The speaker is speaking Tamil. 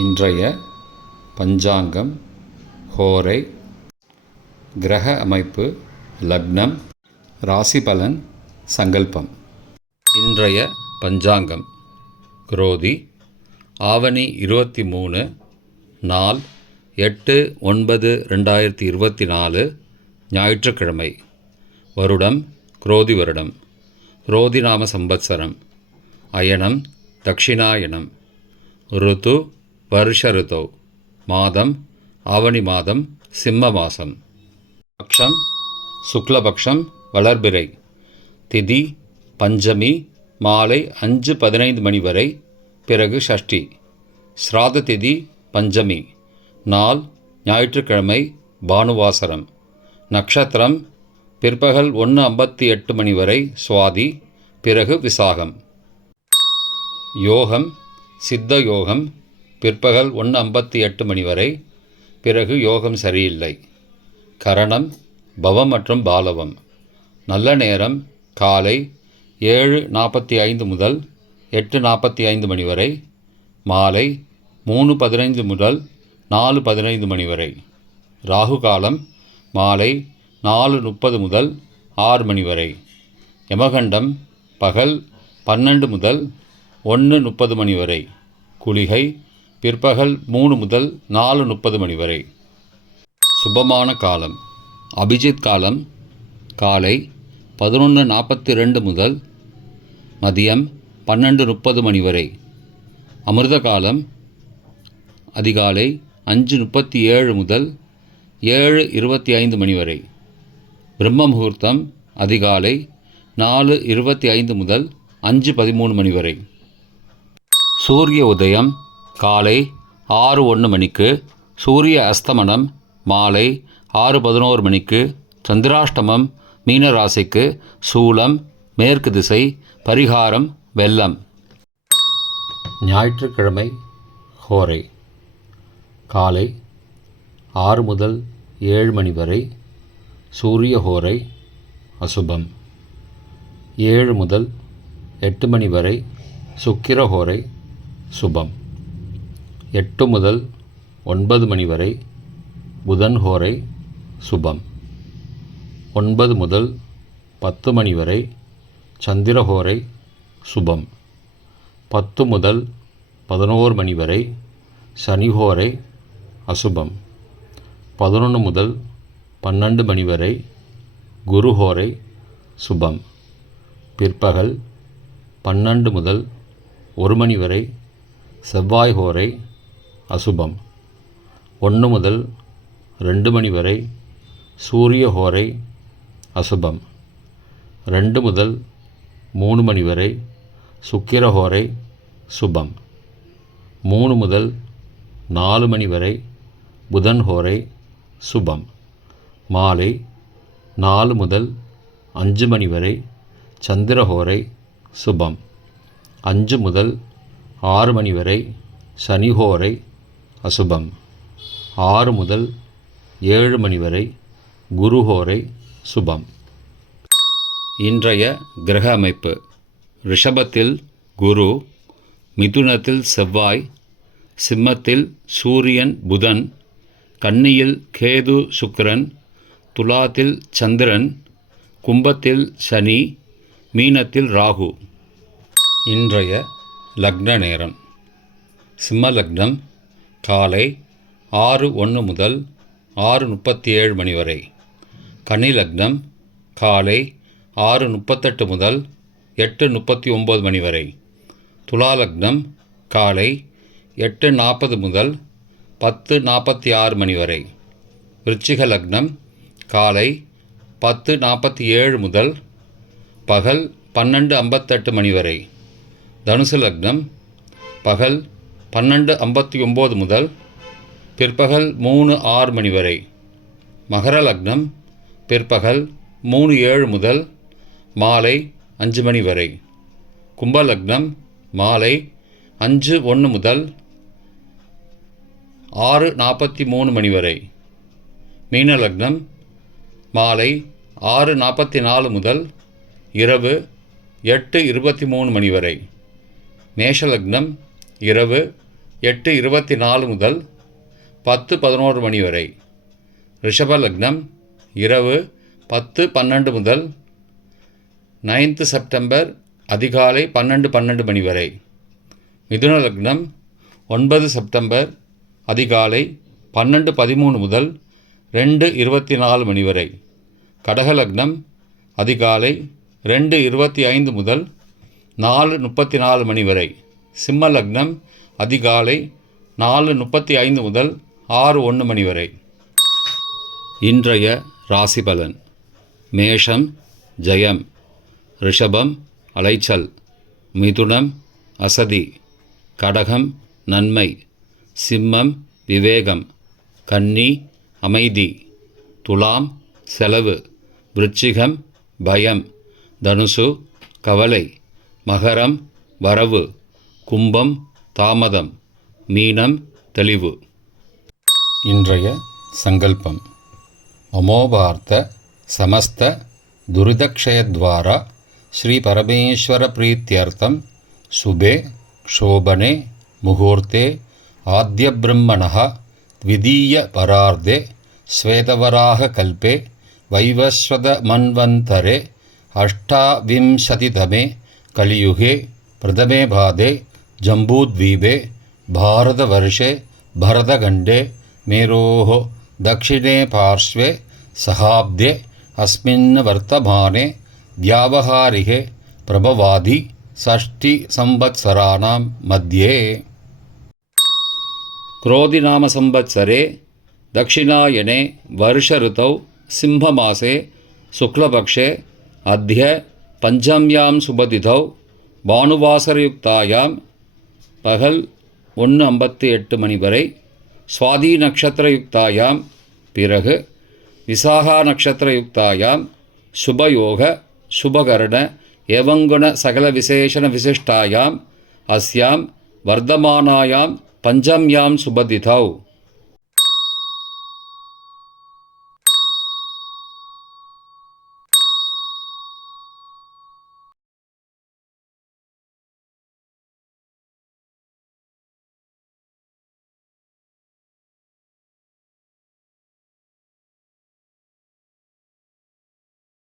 இன்றைய பஞ்சாங்கம், ஹோரை, கிரக அமைப்பு, லக்னம், ராசி பலன், சங்கல்பம். இன்றைய பஞ்சாங்கம் குரோதி ஆவணி 23, நாள் 8/9/2024, ஞாயிற்றுக்கிழமை. வருடம் குரோதி வருடம். குரோதி நாம சம்பத்சரம். அயனம் தக்ஷிணாயனம். ருத்து வருஷ ருத்தோ. மாதம் ஆவணி மாதம், சிம்ம மாதம். பக்ஷம் சுக்லபக்ஷம், வளர்பிறை. திதி பஞ்சமி மாலை 5:15 மணி வரை, பிறகு ஷஷ்டி. ஸ்ராத திதி பஞ்சமி. நாள் ஞாயிற்றுக்கிழமை, பானுவாசரம். நக்ஷத்திரம் பிற்பகல் 1:58 மணி வரை சுவாதி, பிறகு விசாகம். யோகம் சித்த யோகம் பிற்பகல் 1:58 மணி வரை, பிறகு யோகம் சரியில்லை. கரணம் பவம் மற்றும் பாலவம். நல்ல நேரம் காலை 7:45 முதல் 8:45 மணி வரை, மாலை 3:15 முதல் 4:15 மணி வரை. ராகு காலம் மாலை 4:30 முதல் 6 மணி வரை. யமகண்டம் பகல் 12 முதல் 1:30 மணி வரை. குளிகை பிற்பகல் 3 முதல் 4:30 மணி வரை. சுபமான காலம் அபிஜித் காலம் காலை 11:42 முதல் மதியம் 12:30 மணி வரை. அமிர்த காலம் அதிகாலை 5:37 முதல் 7:25 மணி வரை. பிரம்ம முகூர்த்தம் அதிகாலை 4:25 முதல் 5:13 மணி வரை. சூரிய உதயம் காலை 6:01 மணிக்கு. சூரிய அஸ்தமனம் மாலை 6:11 மணிக்கு. சந்திராஷ்டமம் மீன ராசிக்கு. சூலம் மேற்கு திசை. பரிகாரம் வெள்ளம். ஞாயிற்றுக்கிழமை ஹோரை காலை 6 முதல் 7 மணி வரை. சூரிய ஹோரை அசுபம். 7 முதல் 8 மணி வரை சுக்கிர ஹோரை சுபம். 8 முதல் 9 மணி வரை புதன் ஹோரை சுபம். 9 முதல் 10 மணி வரை சந்திர ஹோரை சுபம். 10 முதல் 11 மணி வரை சனி ஹோரை அசுபம். 11 முதல் 12 மணி வரை குரு ஹோரை சுபம். பிற்பகல் 12 முதல் 1 மணி வரை செவ்வாய் ஹோரை அசுபம். 1 முதல் 2 மணி வரை சூரிய ஹோரை அசுபம். 2 முதல் 3 மணி வரை சுக்கிர ஹோரை சுபம். 3 முதல் 4 மணி வரை புதன் ஹோரை சுபம். மாலை 4 முதல் 5 மணி வரை சந்திர ஹோரை சுபம். 5 முதல் 6 மணி வரை சனி ஹோரை அசுபம். 6 முதல் 7 மணி வரை குரு ஹோரை சுபம். இன்றைய கிரக அமைப்பு. ரிஷபத்தில் குரு, மிதுனத்தில் செவ்வாய், சிம்மத்தில் சூரியன் புதன், கன்னியில் கேது சுக்கிரன், துலாத்தில் சந்திரன், கும்பத்தில் சனி, மீனத்தில் ராகு. இன்றைய லக்ன நேரம். சிம்ம லக்னம் காலை 6:01 முதல் 6:37 மணி வரை. கன்னி லக்னம் காலை 6:38 முதல் 8:39 மணி வரை. துலா லக்னம் காலை 8:40 முதல் 10:46 மணி வரை. விருச்சிக லக்னம் காலை 10:47 முதல் பகல் 12:58 மணி வரை. தனுசு லக்னம் பகல் 12:59 முதல் பிற்பகல் 3:06 மணி வரை. மகர லக்னம் பிற்பகல் 3:07 முதல் மாலை 5 மணி வரை. கும்ப லக்னம் மாலை 5:01 முதல் 6:43 மணி வரை. மீன லக்னம் மாலை 6:44 முதல் இரவு 8:23 மணி வரை. மேஷலக்னம் இரவு 8:24 முதல் 10:11 மணி வரை. ரிஷப லக்னம் இரவு 10:12 முதல் 9 செப்டம்பர் அதிகாலை 12:12 மணி வரை. மிதுன லக்னம் 9 செப்டம்பர் அதிகாலை 12:13 முதல் 2:24 மணி வரை. கடக லக்னம் அதிகாலை 2:25 முதல் 4:34 மணி வரை. சிம்ம லக்னம் அதிகாலை 4:35 முதல் 6:01 மணி வரை. இன்றைய ராசி பலன். மேஷம் ஜெயம், ரிஷபம் அலைச்சல், மிதுனம் அசதி, கடகம் நன்மை, சிம்மம் விவேகம், கன்னி அமைதி, துலாம் செலவு, விருச்சிகம் பயம், தனுசு கவலை, மகரம் வரவு, கும்பம் தாமதம், மீனம் தெளிவு. இன்றைய சங்கல்பம். அமோபார்த்த சமஸ்த துரிதக்ஷயத்வாரா ஸ்ரீ பரமேஸ்வர பிரீத்தியர்த்தம் சுபே க்ஷோபனே முகூர்த்தே ஆத்ய பிரம்மணः த்விதீய பரார்த்தே ஸ்வேதவராக கல்பே வைவஸ்வத மன்வந்தரே அஷ்டாவிம்சதிதமே கலியுகே பிரதமே பாதே ஜம்பூத்வீபே பாரதவர்ஷே பரதகண்டே மேரோः दक्षिणे पार्श्वे सहाब्दे अस्मिन् वर्तमाने व्यावहारिके प्रभवादि षष्टिसंवत्सराणां मध्ये. क्रोधिनामसंवत्सरे दक्षिणायने वर्षऋतौ सिंहमासे शुक्लपक्षे अद्य पंचम्यां सुबतिथौ भानुवासरयुक्तायां पगल 1:58 मणि वரை स्वाதி நட்சத்திரயுக்தாயாம் பிறகு விசாகா நட்சத்திரயுக்தாயாம் சுபயோக சுபகரண ஏவங்குண சகல விசேஷண விசிஷ்டாயாம் அஸ்யாம் வர்தமானாயாம் பஞ்சம்யாம் சுபதிதௌ